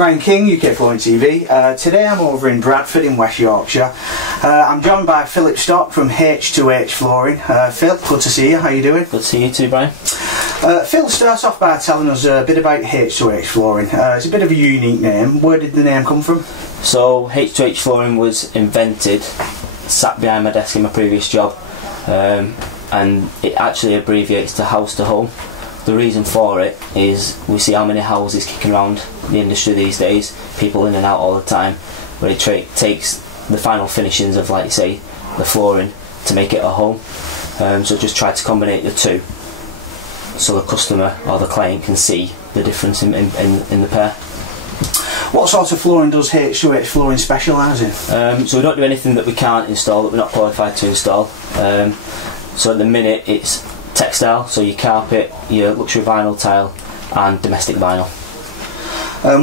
Brian King, UK Flooring TV. Today I'm over in Bradford in West Yorkshire. I'm joined by Philip Stock from H2H Flooring. Phil, good to see you. How are you doing? Good to see you too, Brian. Phil, start off by telling us a bit about H2H Flooring. It's a bit of a unique name. Where did the name come from? So H2H Flooring was invented, sat behind my desk in my previous job, and it actually abbreviates to house to home. The reason for it is we see how many houses kicking around the industry these days, people in and out all the time, where it takes the final finishings of, like say, the flooring to make it a home. So just try to combine the two so the customer or the client can see the difference in the pair. What sort of flooring does H2H Flooring specialise in? So we don't do anything that we can't install, that we're not qualified to install. So at the minute it's textile, so your carpet, your luxury vinyl tile and domestic vinyl.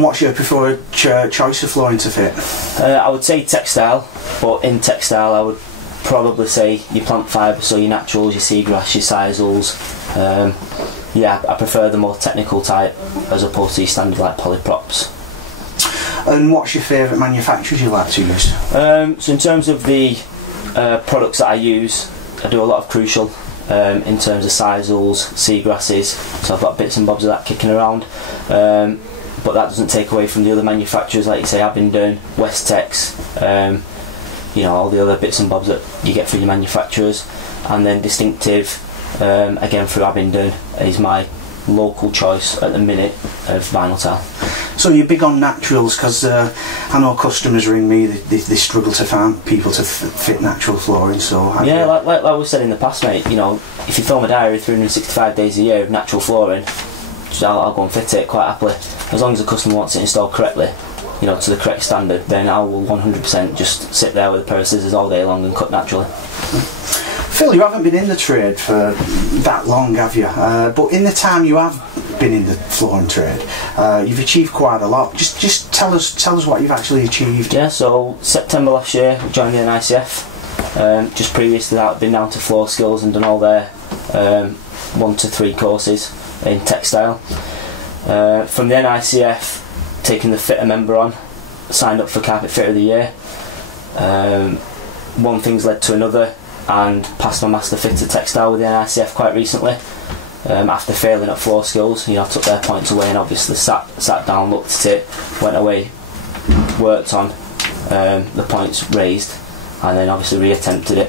What's your preferred choice of flooring to fit? I would say textile, but in textile I would probably say your plant fibre, so your naturals, your seagrass, your sisals. Yeah, I prefer the more technical type as opposed to your standard like polyprops. And what's your favourite manufacturers you like to use? So in terms of the products that I use, I do a lot of Crucial. In terms of sisals, seagrasses, so I've got bits and bobs of that kicking around, but that doesn't take away from the other manufacturers, like you say Abingdon, Westex, you know, all the other bits and bobs that you get from your manufacturers. And then Distinctive, again through Abingdon, is my local choice at the minute of vinyl tile. So you're big on naturals, because I know customers ring me, they struggle to find people to fit natural flooring. So yeah, like we said in the past, mate, you know, if you fill my diary 365 days a year of natural flooring, I'll go and fit it quite happily. As long as the customer wants it installed correctly, you know, to the correct standard, then I will 100% just sit there with a pair of scissors all day long and cut naturally. Phil, you haven't been in the trade for that long, have you? But in the time you have been in the flooring trade, you've achieved quite a lot. Just tell us what you've actually achieved. Yeah, so September last year we joined the NICF. Just previous to that I've been down to Floor Skills and done all their 1 to 3 courses in textile. From the NICF, taking the fitter member on, signed up for Carpet Fitter of the Year. One thing's led to another, and passed my Master Fitter Textile with the NICF quite recently. After failing at Floor Skills, you know, I took their points away and obviously sat down, looked at it, went away, worked on the points raised, and then obviously re-attempted it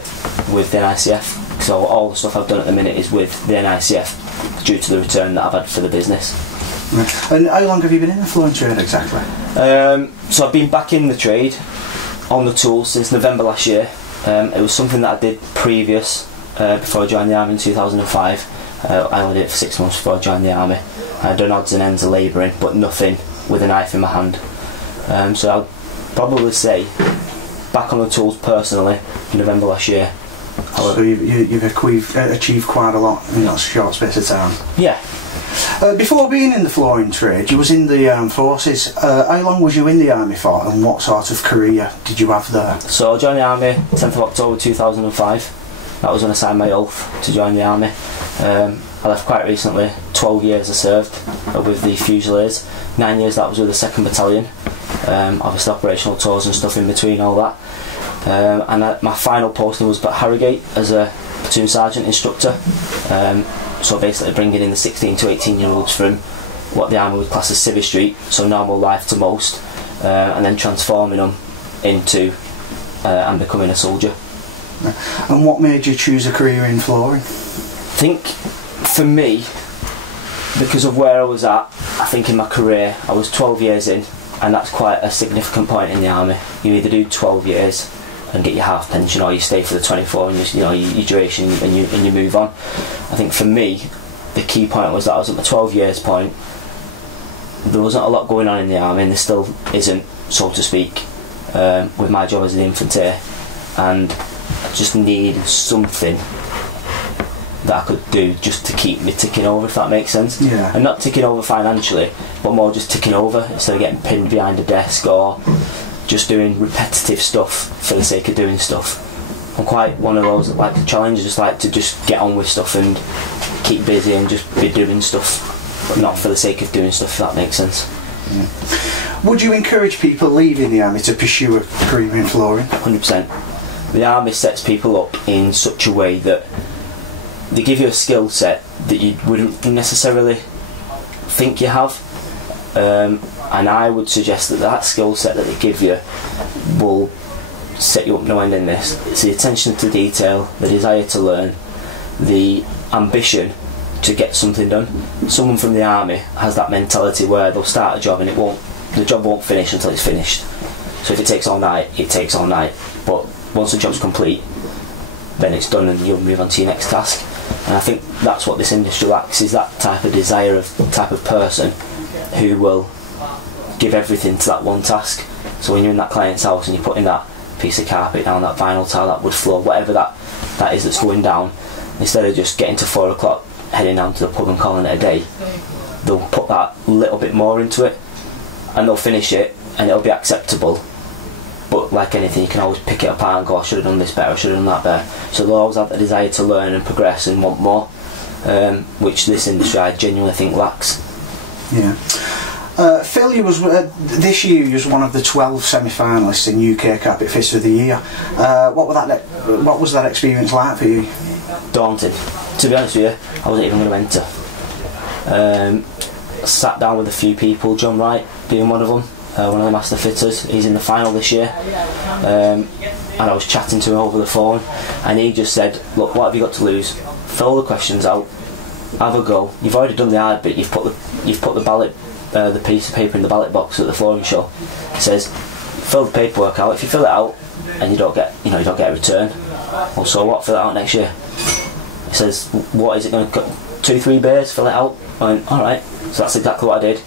with the NICF. So all the stuff I've done at the minute is with the NICF due to the return that I've had for the business. And how long have you been in the flooring trade exactly? So I've been back in the trade on the tools since November last year. It was something that I did previous, before I joined the army in 2005. I only did it for 6 months before I joined the army. I'd done odds and ends of labouring, but nothing with a knife in my hand. So I'll probably say, back on the tools personally, in November last year. So you've achieved quite a lot in that short space of time? Yeah. Before being in the flooring trade, you was in the armed forces. How long was you in the army for, and what sort of career did you have there? So I joined the army 10th of October 2005. That was when I signed my oath to join the army. I left quite recently. 12 years I served with the Fusiliers. 9 years that was with the 2nd Battalion. Obviously operational tours and stuff in between all that. And my final posting was at Harrogate as a platoon sergeant instructor. So basically bringing in the 16 to 18 year olds from what the army would class as Civvy Street, so normal life to most, and then transforming them into and becoming a soldier. And what made you choose a career in flooring? I think for me, because of where I was at, I think in my career I was 12 years in, and that's quite a significant point in the army. You either do 12 years and get your half pension, or you stay for the 24 and you know your duration and you move on. I think for me the key point was that I was at my 12 years point. There wasn't a lot going on in the army, and there still isn't, so to speak, with my job as an infantry, and I just needed something that I could do just to keep me ticking over, if that makes sense. Yeah. And not ticking over financially, but more just ticking over instead of getting pinned behind a desk or just doing repetitive stuff for the sake of doing stuff. I'm quite one of those that like to challenge, just like to just get on with stuff and keep busy and just be doing stuff, but not for the sake of doing stuff, if that makes sense. Yeah. Would you encourage people leaving the army to pursue a career in flooring? 100%. The army sets people up in such a way that they give you a skill set that you wouldn't necessarily think you have, and I would suggest that that skill set that they give you will set you up no end in this. It's the attention to detail, the desire to learn, the ambition to get something done. Someone from the army has that mentality where they'll start a job and the job won't finish until it's finished. So if it takes all night, it takes all night, but once the job's complete, then it's done and you'll move on to your next task. And I think that's what this industry lacks, is that type of desire, of type of person who will give everything to that one task. So when you're in that client's house and you're putting that piece of carpet down, that vinyl tile, that wood floor, whatever that is that's going down, instead of just getting to 4 o'clock, heading down to the pub and calling it a day, they'll put that little bit more into it and they'll finish it and it'll be acceptable. But like anything, you can always pick it apart and go, I should have done this better, I should have done that better. So they'll always have the desire to learn and progress and want more, which this industry I genuinely think lacks. Yeah. Phil, you was this year you was one of the 12 semi-finalists in UK Carpet Fitter of the Year. What was that experience like for you? Daunting. To be honest with you, I wasn't even going to enter. Sat down with a few people, John Wright being one of them, one of the master fitters. He's in the final this year, and I was chatting to him over the phone, and he just said, look, what have you got to lose? Fill the questions out, have a go. You've already done the hard bit. You've put the ballot, the piece of paper in the ballot box at the flooring show. He says, fill the paperwork out. If you fill it out and you don't get a return, well, so what? Fill it out next year. He says, what is it going to cut? 2-3 bays, fill it out. I went, alright. So that's exactly what I did.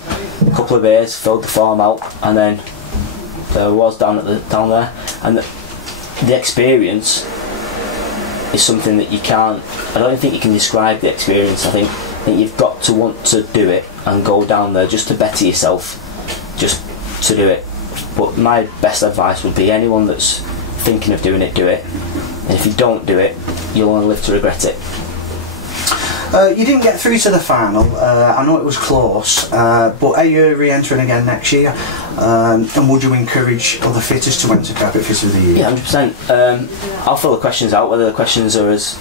A couple of bays, filled the form out, and then there was down there. And the experience is something that you can't. I don't think you can describe the experience. I think you've got to want to do it and go down there just to better yourself, just to do it. But my best advice would be anyone that's thinking of doing it, do it. And if you don't do it, you'll only live to regret it. You didn't get through to the final. I know it was close, but are you re-entering again next year? And would you encourage other fitters to enter Carpet Fitter of the Year? Yeah, 100%. I'll fill the questions out, whether the questions are as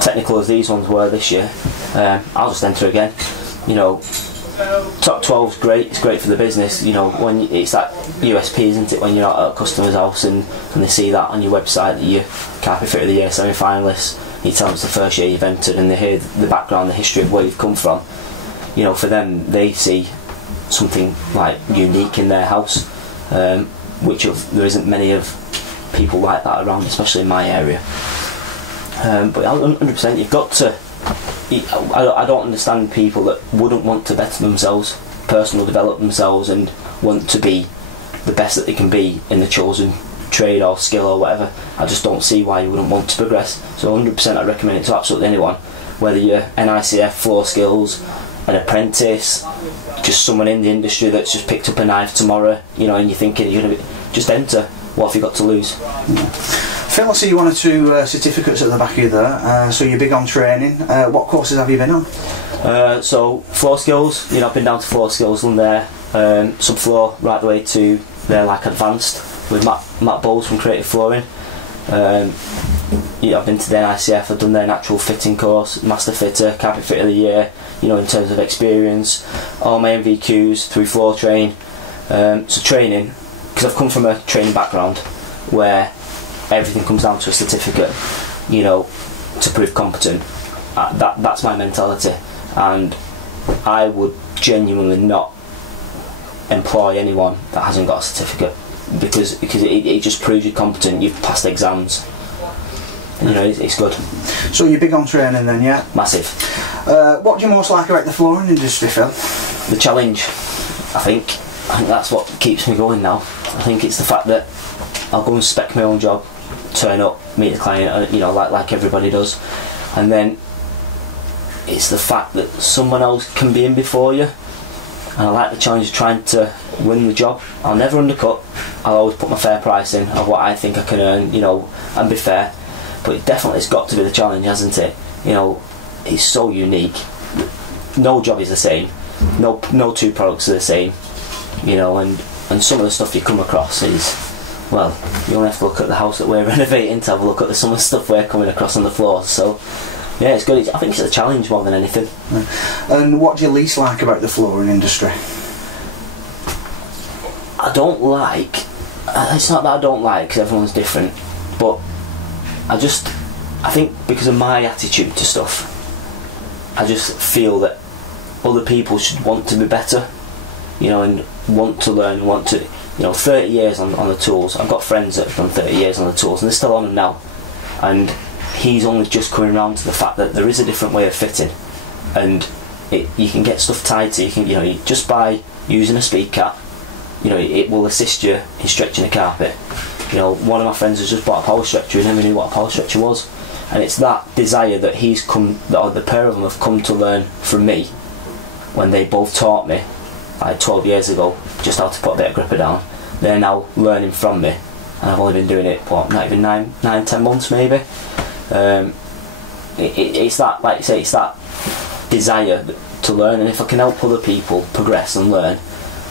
technical as these ones were this year. I'll just enter again. You know, top 12's great. It's great for the business. You know, when it's that USP, isn't it? When you're out at a customer's house and they see that on your website that you're Carpet Fitter of the Year semi-finalist. You tell them it's the first year you've entered and they hear the background, the history of where you've come from. You know, for them, they see something like unique in their house, which there isn't many of people like that around, especially in my area. But 100%, you've got to. I don't understand people that wouldn't want to better themselves, personal develop themselves, and want to be the best that they can be in the chosen trade or skill or whatever. I just don't see why you wouldn't want to progress. So 100% I recommend it to absolutely anyone, whether you're NICF, floor skills, an apprentice, just someone in the industry that's just picked up a knife tomorrow, you know, and you're thinking you're going to just enter. What have you got to lose? Phil, I see you one or two certificates at the back of you there, so you're big on training. What courses have you been on? So floor skills, you know, I've been down to floor skills and there, subfloor right the way to their like advanced with Matt Bowles from Creative Flooring. Yeah, I've been to the NICF, I've done their natural fitting course, Master Fitter, Carpet Fitter of the Year, you know, in terms of experience, all my MVQs through Floor Train. So training, because I've come from a training background where everything comes down to a certificate, you know, to prove competent. That's my mentality, and I would genuinely not employ anyone that hasn't got a certificate, because it just proves you're competent. You've passed exams, and, you know, it's good. So you're big on training then, yeah? Massive. What do you most like about the flooring industry, Phil? The challenge. I think that's what keeps me going now. I think it's the fact that I'll go and spec my own job, turn up, meet the client, you know, like everybody does, and then it's the fact that someone else can be in before you, and I like the challenge of trying to win the job. I'll never undercut. I'll always put my fair price in of what I think I can earn, you know, and be fair. But it definitely has got to be the challenge, hasn't it? You know, it's so unique. No job is the same. No two products are the same. You know, and and some of the stuff you come across is, well, you only have to look at the house that we're renovating to have a look at some of the stuff we're coming across on the floors. So yeah, it's good. I think it's a challenge more than anything. And what do you least like about the flooring industry? I don't like, it's not that I don't like, because everyone's different, but I think because of my attitude to stuff, I just feel that other people should want to be better, you know, and want to learn, and want to, you know, 30 years on the tools. I've got friends that have done 30 years on the tools and they're still on them now, and he's only just coming around to the fact that there is a different way of fitting, and you can get stuff tighter. You can, you know, just by using a speed cap, you know, it will assist you in stretching a carpet. You know, one of my friends has just bought a power stretcher and never knew what a power stretcher was, and it's that desire that he's come, or the pair of them have come to learn from me, when they both taught me like 12 years ago just how to put a bit of gripper down. They're now learning from me, and I've only been doing it, what, not even 9-10 months maybe. It's that, like you say, it's that desire to learn, and if I can help other people progress and learn,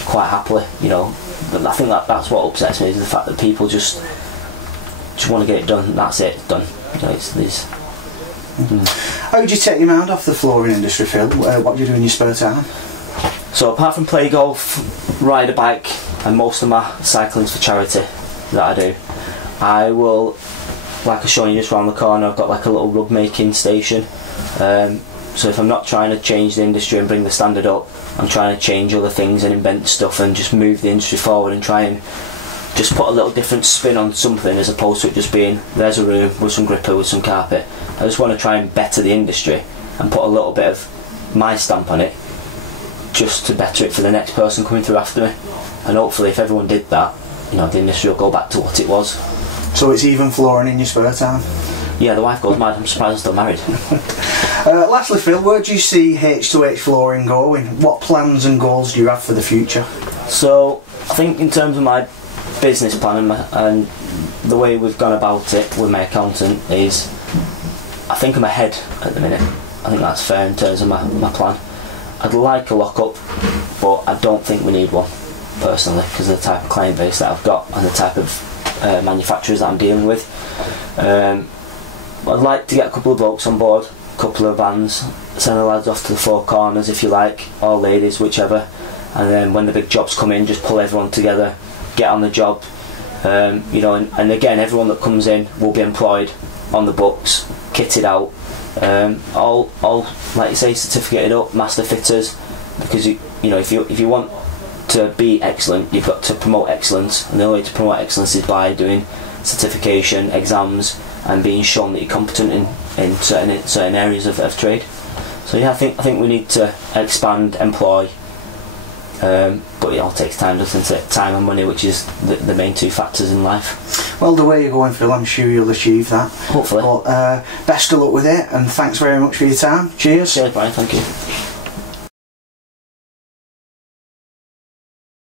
quite happily, you know. But I think that's what upsets me, is the fact that people just want to get it done. That's it, done. You know, it's How would you take your mind off the flooring industry, Phil? What do you do in your spare time? So apart from play golf, ride a bike, and most of my cycling's for charity that I do, I will, like I showed you just round the corner, I've got like a little rug making station. So if I'm not trying to change the industry and bring the standard up, I'm trying to change other things and invent stuff and just move the industry forward and try and just put a little different spin on something, as opposed to it just being, there's a room with some gripper, with some carpet. I just want to try and better the industry and put a little bit of my stamp on it, just to better it for the next person coming through after me. And hopefully if everyone did that, you know, the industry will go back to what it was. So it's even flooring in your spare time? Yeah, the wife goes mad. I'm surprised I'm still married. Lastly, Phil, where do you see H2H flooring going? What plans and goals do you have for the future? So I think in terms of my business plan and the way we've gone about it with my accountant is, I think I'm ahead at the minute. I think that's fair in terms of my plan. I'd like a lock-up, but I don't think we need one, personally, because of the type of client base that I've got and the type of manufacturers that I'm dealing with. I'd like to get a couple of blokes on board, a couple of vans, send the lads off to the four corners if you like, or ladies, whichever, and then when the big jobs come in, just pull everyone together, get on the job. You know, and again, everyone that comes in will be employed on the books, kitted out, all like you say, certificated up, master fitters, because you know, if you want to be excellent, you've got to promote excellence, and the only way to promote excellence is by doing certification, exams, and being shown that you're competent in certain areas of trade. So yeah, I think we need to expand, employ, but it all takes time, doesn't it? Time and money, which is the main two factors in life. Well, the way you're going, Phil, I'm sure you'll achieve that. Hopefully. But best of luck with it, and thanks very much for your time. Cheers. Cheers, Brian. Thank you.